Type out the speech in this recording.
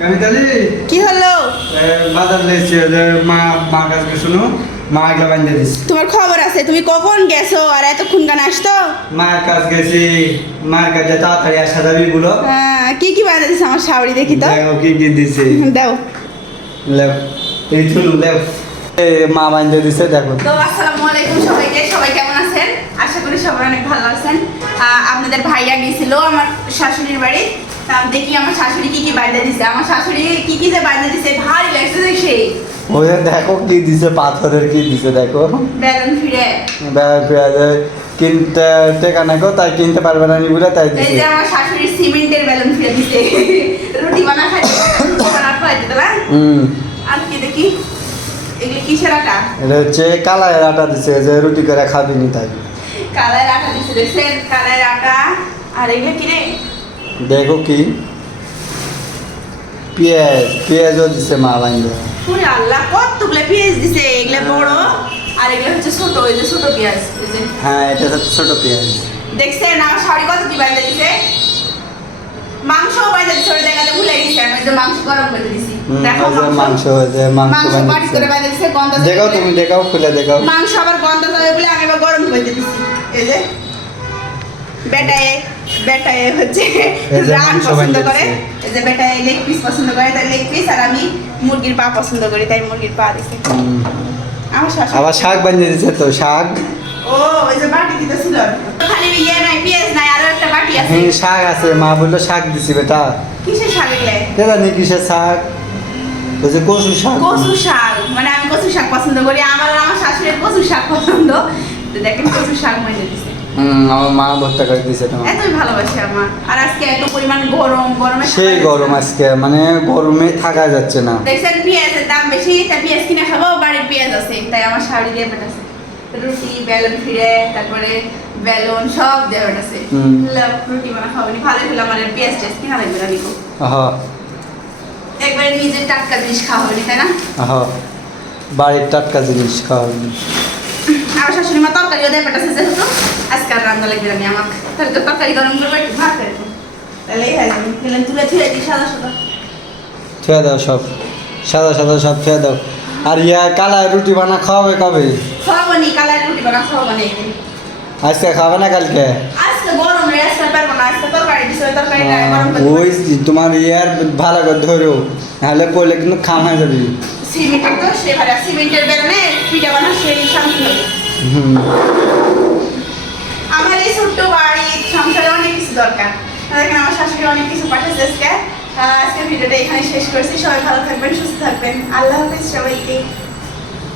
Chemically কি হলো? বাজার লেছে যে মা কাছে শুনো মা এগুলো বান্ধে দিস। তোমার খবর আছে, তুমি কখন গেছো আর এতক্ষণ গান আসতো? মায়ের কাছে গেছি, মায়ের কাছে তাড়াতাড়ি আসা যাবি বলো। কি কি বাঁধা দিছে আমার শাওরি দেখি তো। দেখো কি কি দিছে। দাও। লেও এই চলু লেও মা বান্ধে দিছে দেখো। তো আসসালামু আলাইকুম সবাইকে, সবাই কেমন আছেন? আশা করি সবাই অনেক ভালো আছেন। আপনাদের ভাইয়া গিয়েছিল আমার শাশুড়ির বাড়ি, তা দেখি আমার শাশুড়ি কি কি বাঁধা দিছে। আমার শাশুড়ি কি কি যে বাঁধা দিছে ভারী লাগছে দেখে। ওই দেখো কি দিছে, পাথরের কি দিছে দেখো। বেলুন ফিরে কিনতে টেকা নাকো তাই কিনতে পারবে না নি বলে তাই এই দিছে। যে আমার শাশুড়ির সিমেন্টের বেলুন ফিরে দিছে। রুটি বানা খাইতে, রুটি বানা খাইতে দিলা। আর কি দেখি এগুলো কিসের আটা? এটা হচ্ছে কালারের আটা দিছে, যে রুটি করে খাবি নি তাই। কালার আটা দিছে দেখছেন, কালার আটা। আর এগুলো কি রে? দেখো কি পেঁয়াজও দিছে মা বান্ধে। পুরে আল্লাহ কতগুলো পেঁয়াজ দিছে, এগুলো বড় আর এগুলো হচ্ছে ছোট। এই যে ছোট পেঁয়াজ, এই যে হ্যাঁ এটা হচ্ছে ছোট পেঁয়াজ। দেখছেন আমার শাড়ি কত কি বাইরে দিছে। মাংস বাইরে দিছে, ওটা দেখাতে ভুলে গেছি আমি। যে মাংস গরম করে দিছি, দেখো মাংস মাংস বাটি করে বাইরে দিছে, গন্ধ দেখাও, তুমি দেখাও, খুলে দেখাও। মাংস আবার গন্ধ যাবে বলে আমি আবার গরম করে দিছি। এই যে বেটায় হচ্ছে রান পছন্দ করে, এই যে বেটায় লেগ পিস পছন্দ করে, তাই লেগ পিস। আর আমি মুরগির পা পছন্দ করি, তাই মুরগির পা দিছে। আমার শাশুড়ি আবার শাক বানিয়ে দিছে তো শাক। ও ওই যে বাটি দিতেছিল, খালি ইয়ে নাই, পেঁয়াজ নাই, আরো একটা বাটি আছে। হ্যাঁ শাক আছে, মা বললো শাক দিছি বেটা। কিসের শাক এগুলো? কে জানি কিসের শাক, ওই যে কচু শাক। কচু শাক, মানে আমি কচু শাক পছন্দ করি। আমার শাশুড়ির কচু শাক পছন্দ, তো দেখেন কচু শাক মজা দিছে। আমার মা ভর্তা করে দিছে তোমার। এতই ভালোবাসে আমার। আর আজকে এত পরিমাণ গরমে সেই গরম আজকে, মানে গরমে থাকা যাচ্ছে না। দেখছেন পেঁয়াজের দাম বেশি, তাই পেঁয়াজ কিনে খাবো, বাড়ির পেঁয়াজ আছে, তাই আমার শাড়ি দিয়ে পেটাছে। রুটি বেলুন ফিরে, তারপরে বেলুন সব দিয়ে পেটাছে। রুটি বানা খাবনি, ভালো হলো আমার পেঁয়াজ টেস্ট কিনা লাগবে না নিকো। একবারে নিজের টাটকা জিনিস খাওয়া হয়নি, তাই না? বাড়ির টাটকা জিনিস খাওয়া। আমার শাশুড়ি মা তরকারিও দিয়ে পেটাছে, যেহেতু আজকে আর রান্না লাগবে না আমার। তাহলে তো তরকারি গরম করবো, একটু ভাত খাইবো, তাহলে এই হয় যাবে। খেলেন তুলে থুয়ে দিই সাদা সাদা। ছুঁয়ে দাও সব, সাদা সাদা সব ছুঁয়ে দাও। আর কালা রুটি বানা খাওয়াবে কবে? খাওয়াবো নি, কালার রুটি বানা খাওয়াবো না একদিন। আজকে খাবে না কালকে? আজকে গরম রে, আজকে পারবো না। আজকে তরকারি দিছে, ওই তরকারিটা গরম করে ওই তোমার ভালো করে ধরো, নাহলে পড়লে কিন্তু খাম হয়ে যাবি। সিমেন্টের তো সেবারে, সিমেন্টের বেলনে পিঠা বানা সেই শান্তি হবে। আমার এই ছোট্ট বাড়ি সংসারে অনেক কিছু দরকার। দেখেন আমার শাশুড়ি অনেক কিছু পাঠাচ্ছে আজকে। আজকের ভিডিওটা এখানে শেষ করছি। সবাই ভালো থাকবেন, সুস্থ থাকবেন। আল্লাহ হাফেজ সবাইকে।